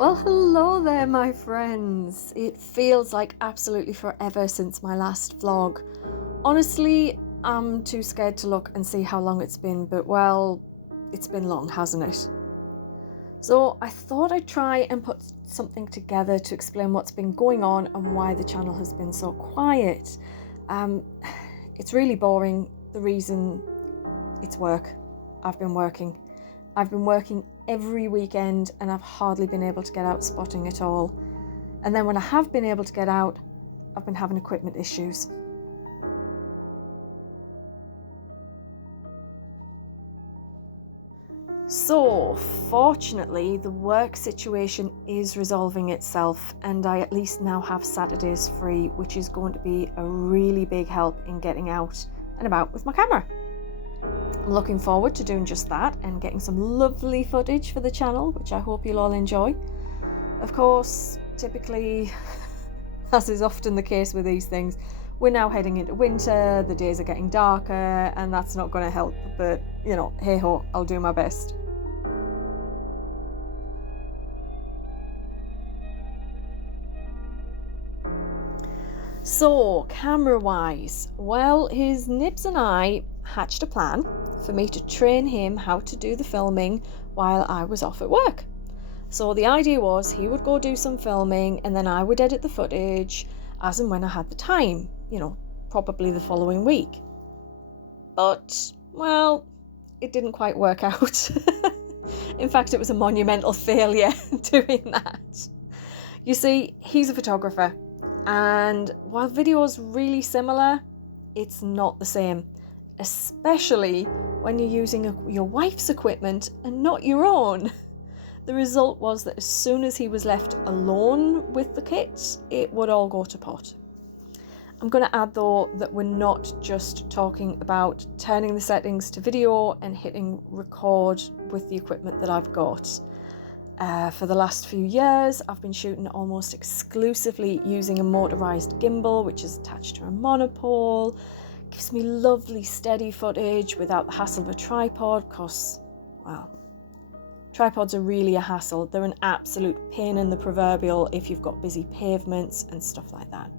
Well, hello there, my friends. It feels like absolutely forever since my last vlog. Honestly, I'm too scared to look and see how long it's been, but well, it's been long, hasn't it? So I thought I'd try and put something together to explain what's been going on and why the channel has been so quiet. It's really boring. The reason, it's work. I've been working every weekend and I've hardly been able to get out spotting at all. And then when I have been able to get out, I've been having equipment issues. So, fortunately, the work situation is resolving itself and I at least now have Saturdays free, which is going to be a really big help in getting out and about with my camera. I'm looking forward to doing just that and getting some lovely footage for the channel, which I hope you'll all enjoy. Of course, typically, as is often the case with these things, we're now heading into winter, the days are getting darker, and that's not going to help, but you know, hey ho, I'll do my best. So, camera-wise, well, his nibs and I hatched a plan for me to train him how to do the filming while I was off at work. So the idea was he would go do some filming and then I would edit the footage as and when I had the time, probably the following week. But, well, it didn't quite work out. In fact, it was a monumental failure doing that. You see, he's a photographer. And while video is really similar, it's not the same, especially when you're using your wife's equipment and not your own. The result was that as soon as he was left alone with the kit, it would all go to pot. I'm going to add though that we're not just talking about turning the settings to video and hitting record with the equipment that I've got. For the last few years, I've been shooting almost exclusively using a motorised gimbal, which is attached to a monopole. Gives me lovely steady footage without the hassle of a tripod, because, well, tripods are really a hassle. They're an absolute pain in the proverbial if you've got busy pavements and stuff like that.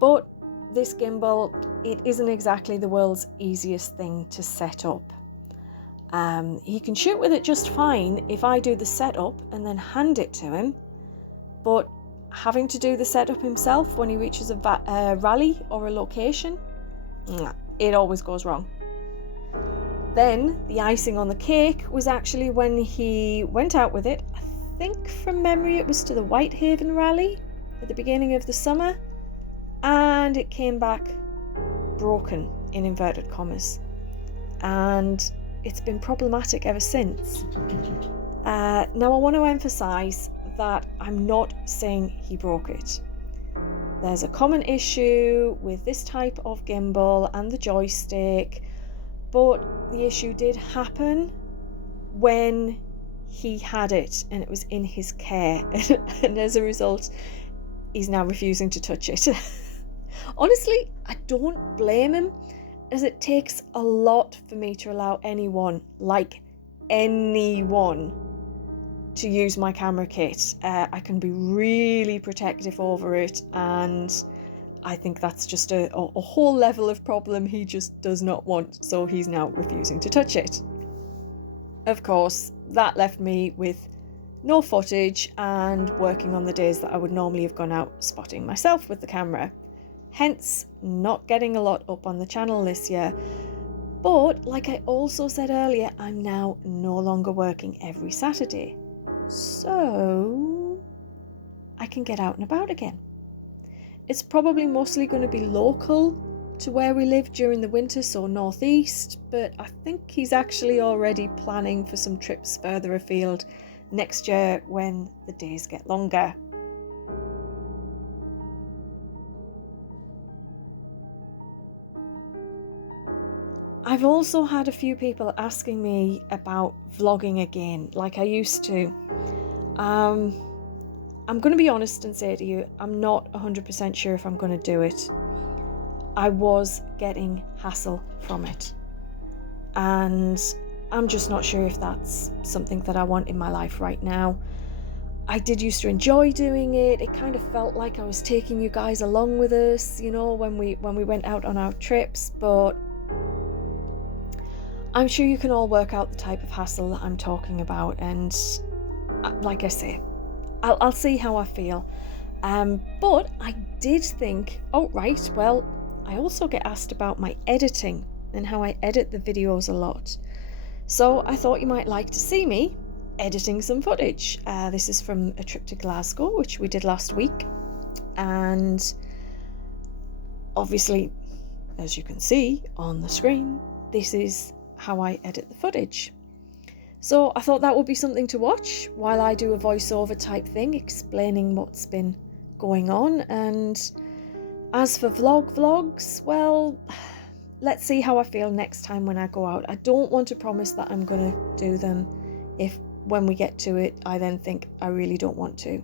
But this gimbal, it isn't exactly the world's easiest thing to set up. He can shoot with it just fine if I do the setup and then hand it to him, but having to do the setup himself when he reaches a rally or a location, it always goes wrong. Then the icing on the cake was actually when he went out with it. I think from memory it was to the Whitehaven rally at the beginning of the summer, and it came back broken in inverted commas, and it's been problematic ever since. Now I want to emphasise that I'm not saying he broke it. There's a common issue with this type of gimbal and the joystick, but the issue did happen when he had it and it was in his care, and as a result he's now refusing to touch it. Honestly, I don't blame him, as it takes a lot for me to allow anyone, to use my camera kit. I can be really protective over it, and I think that's just a whole level of problem he just does not want, so he's now refusing to touch it. Of course, that left me with no footage and working on the days that I would normally have gone out spotting myself with the camera. Hence, not getting a lot up on the channel this year. But, like I also said earlier, I'm now no longer working every Saturday. So, I can get out and about again. It's probably mostly going to be local to where we live during the winter, so northeast, but I think he's actually already planning for some trips further afield next year when the days get longer. I've also had a few people asking me about vlogging again, like I used to. I'm going to be honest and say to you, I'm not 100% sure if I'm going to do it. I was getting hassle from it, and I'm just not sure if that's something that I want in my life right now. I did used to enjoy doing it. It kind of felt like I was taking you guys along with us, when we went out on our trips, but I'm sure you can all work out the type of hassle that I'm talking about, and like I say, I'll see how I feel. But I did think, oh right, well, I also get asked about my editing and how I edit the videos a lot. So I thought you might like to see me editing some footage. This is from a trip to Glasgow, which we did last week. And obviously, as you can see on the screen, this is how I edit the footage. So I thought that would be something to watch while I do a voiceover type thing explaining what's been going on. And as for vlogs, well, let's see how I feel next time when I go out. I don't want to promise that I'm going to do them if when we get to it I then think I really don't want to.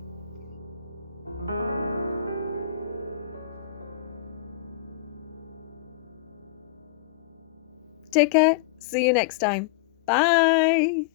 Take care. See you next time. Bye.